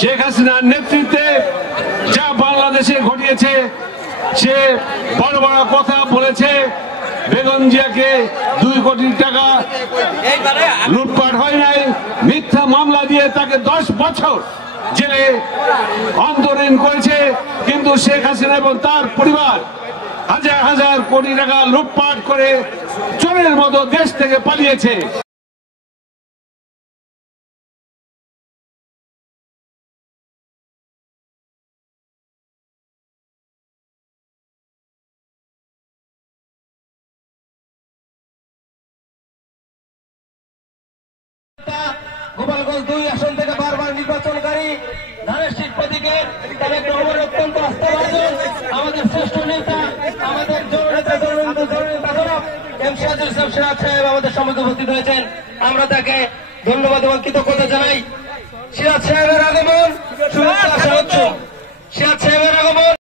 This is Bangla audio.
শেখ হাসিনার নেতৃত্বে যা বাংলাদেশে ঘটিয়েছে, সে বড় বড় কথা বলেছে। বেগম জিয়াকে 2 কোটি টাকা লুটপাট হয় নাই, মিথ্যা মামলা দিয়ে তাকে 10 বছর জেলে অন্তরীণ করেছে। কিন্তু শেখ হাসিনা এবং তার পরিবার হাজার হাজার কোটি টাকা লুটপাট করে চোরের মতো দেশ থেকে পালিয়েছে। গোপালগঞ্জ 2 আসন থেকে বারবার নির্বাচনকারী ধানের শীষ প্রতীকে তারেক রহমান অত্যন্ত আস্থাভাজন আমাদের শ্রেষ্ঠ নেতা, আমাদের জননেতা জনাব এম সিরাজুল ইসলাম সিরাজ সাহেব আমাদের সম্মুখে উপস্থিত হয়েছেন। আমরা তাকে ধন্যবাদ এবং কৃতজ্ঞতা জানাই। সিরাজ সাহেবের আগমন, সিরাজ সাহেবের আগমন